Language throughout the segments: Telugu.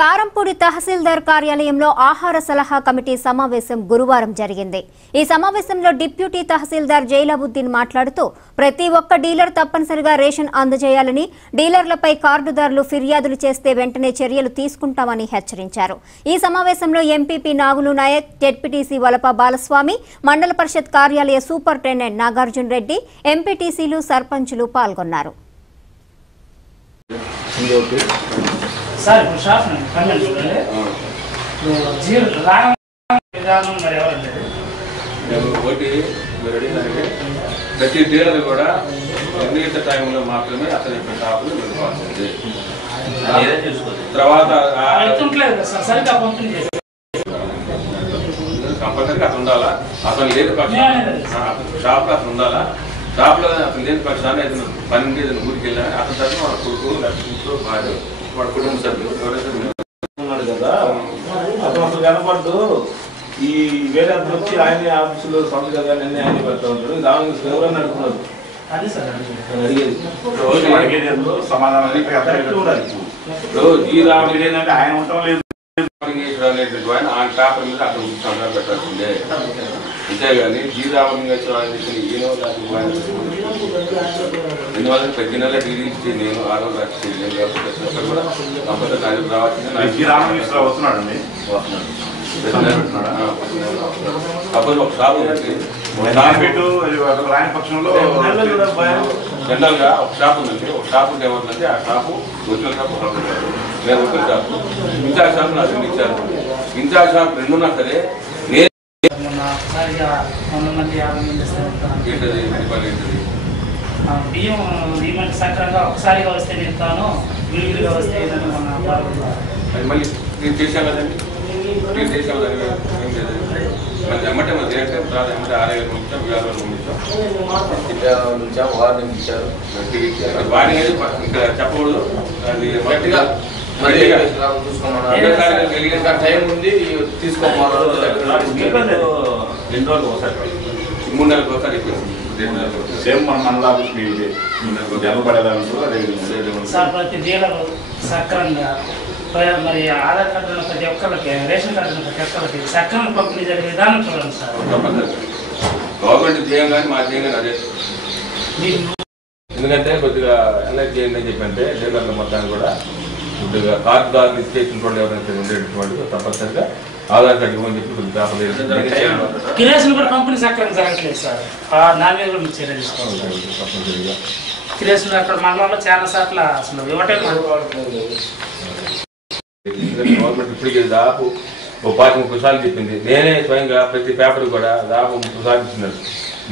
కారంపూడి తహసీల్దార్ కార్యాలయంలో ఆహార సలహా కమిటీ సమావేశం గురువారం జరిగింది. ఈ సమావేశంలో డిప్యూటీ తహసీల్దార్ జైలాబుద్దీన్ మాట్లాడుతూ ప్రతి ఒక్క డీలర్ తప్పనిసరిగా రేషన్ అందజేయాలని, డీలర్లపై కార్డుదారులు ఫిర్యాదులు చేస్తే వెంటనే చర్యలు తీసుకుంటామని హెచ్చరించారు. ఈ సమావేశంలో ఎంపీపీ నాగులు నాయక్, జెడ్పీటీసీ వలప బాలస్వామి, మండల పరిషత్ కార్యాలయ సూపరింటెండెంట్ నాగార్జున రెడ్డి, ఎంపీటీసీలు, సర్పంచులు పాల్గొన్నారు. సార్ ఇప్పుడు షాప్ కన్వెంట్ జీరో విధానం మరి ఎవరండి ఒకటి మీరు అడిగినారంటే ప్రతి డీలర్ కూడా నిర్ణీత టైంలో మాత్రమే అతని యొక్క షాపులు వెళ్ళిపోతుంది. తర్వాత సరిగ్గా పంపిణీ చేసి కంపల్సరీగా అతను ఉండాలా, అతను లేని పక్షాన్ని షాప్లో అతను ఉండాలా, షాప్లో అతను లేని పక్షాన్ని ఏదైనా పని ఏదైనా ఊరికి వెళ్ళినా అతని తరఫున వాళ్ళ కొడుకు లక్ష్మితో భార్య వాడు కుటుంబ సభ్యులు ఉన్నాడు కదా, అతను అసలు కనపడ్డు. ఈ వేరే అతను వచ్చి ఆయన ఆఫీసులో సంతకాలు అన్ని ఆయన పెడతా ఉంటాడు. దాని ఎవరన్నా అడుగుతున్నారు. అదే సార్ అడిగేది సమాధానం ఉండాలి. ఏంటంటే ఆయన ఉండటం లేదు ఆయన పేపర్ మీద అక్కడ సంతకాలు పెట్టాల్సిందే, అంతేగాని జీరావలింగేశ్వరాన్ని ఈయన దీనివల్ల ప్రతి నెల డీడీ నేను 6 రోజులు రాసి కూడా కంపల్సరీ రావాల్సిందే. వస్తున్నాడండి, సపోజ్ ఒక షాప్ రాని పక్షంలో జనరల్ గా ఒక షాప్ ఉందండి. ఒక షాప్ ఉంటే ఏమవుతుందంటే ఆ షాపు ఒరిజినల్ షాప్ నేను ఒరిజినల్ షాప్ ఇన్ఛార్జ్ షాప్ నాకు 2 ఇచ్చారు. ఇన్ఛార్జ్ షాప్ 2 ఉన్నా సరే నేను ఏంటది ఏంటది బియ్యం ఇవ్వమంటే సక్రంగా ఒకసారిగా వస్తే నింపుతాను, విలువిలుగా వస్తే అది మళ్ళీ నేను చేశాను కదండి, నేను చేసాము దాన్ని ఏం లేదు. మళ్ళీ ఎమ్మటే మరి రేట్ తర్వాత ఎమ్మటే 6,000 పంపించాం, 7,000 పంపించాం, వార్నింగ్ ఇచ్చారు. వార్నింగ్ అనేది ఇంకా చెప్పకూడదు, అది గట్టిగా టైం ఉంది తీసుకోమన్నారు. 2 రోజులు ఒకసారి 3 నెలలకు ఒకసారి అయిపోయింది. సేమ్ మన మండల ఆఫీస్ మీదే జనపడేదాంట్లో అదే సార్ ప్రతి డీలర్ సక్రంగా మరి ఆధార్ కార్డు ఉన్న ప్రతి ఒక్కరికి, రేషన్ కార్డు ఉన్న ప్రతి ఒక్కరికి సక్రమ పంపిణీ జరిగే విధానం చూడండి సార్. గవర్నమెంట్ ధ్యేయం కానీ మా ధ్యేయం కానీ అదే. ఎందుకంటే కొద్దిగా ఎన్లైట్ చేయండి అని చెప్పంటే డీలర్ల మొత్తాన్ని కూడా కొద్దిగా కార్డుదారులు ఇచ్చేసిన వాళ్ళు ఎవరైతే ఉండేటువంటి వాళ్ళు తప్పనిసరిగా ఆధార్ కార్డు ఇవ్వని చెప్పి కొద్దిగా కిరేషన్ కూడా పంపిణీ సక్రంగా జరగట్లేదు సార్. నా మీద కూడా మీరు చర్య తీసుకోవాలి. తప్పనిసరిగా కిరేషన్ అక్కడ మండలంలో చాలా సార్లు అసలు ఇవ్వటం గవర్నమెంట్ ఇప్పటికీ దాదాపు 25-30 సార్లు చెప్పింది. నేనే స్వయంగా ప్రతి పేపర్ కూడా దాదాపు 30 సార్లు ఇచ్చినారు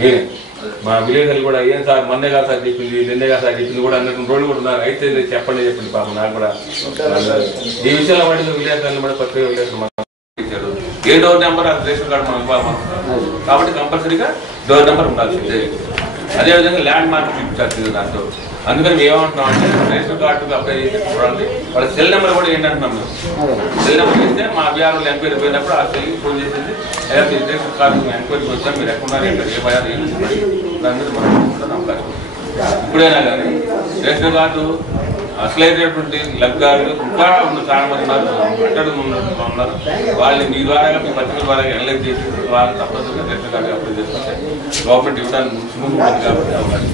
నేనే. మా విలేకరులు కూడా ఏం సార్ మొన్నేగా సార్ చెప్పింది, నిన్నేగా సార్ చెప్పింది కూడా అన్నట్టు రోజులు కూడా ఉన్నారు. అయితే చెప్పండి పాపం నాకు కూడా ఈ విషయంలో పడిన విలేకరులు కూడా కొత్త విలేకరులు ఇచ్చాడు. ఏ డోర్ నెంబర్ అది రేషన్ కార్డు మనం ఇవ్వాలి కాబట్టి కంపల్సరీగా డోర్ నెంబర్ ఉండాల్సిందే. అదేవిధంగా ల్యాండ్ మార్క్ చూపించాల్సింది దాంట్లో. అందుకని మేము ఏమంటున్నాం అంటే రేషన్ కార్డుకి అప్లై చేసి చూడండి, వాళ్ళ సెల్ నెంబర్ కూడా ఏంటంటున్నాం మేము. సెల్ నెంబర్ ఇస్తే మా అభ్యారంలో ఎంక్వైరీ పోయినప్పుడు ఆ సెల్కి ఫోన్ చేసేది రేషన్ కార్డు ఎంక్వైరీకి వచ్చాం, మీరు ఎక్కడున్నారు, ఏ భయాలు ఏం దాని మీద మనం అవకాశం. ఇప్పుడైనా కానీ రేషన్ కార్డు అసలైనటువంటి లబ్ధిదారులు ఇంకా చాలా మంది ఉన్నారు, అట్టడు ఉన్నారు. వాళ్ళని మీ ద్వారా మీ పత్రికల ద్వారా అనలైజ్ చేసి వాళ్ళు తప్పనిసరిగా రేషన్ కార్డు అప్లై చేసుకుంటే గవర్నమెంట్ ఇవ్వడానికి ముందు కాబట్టి అవకాశం.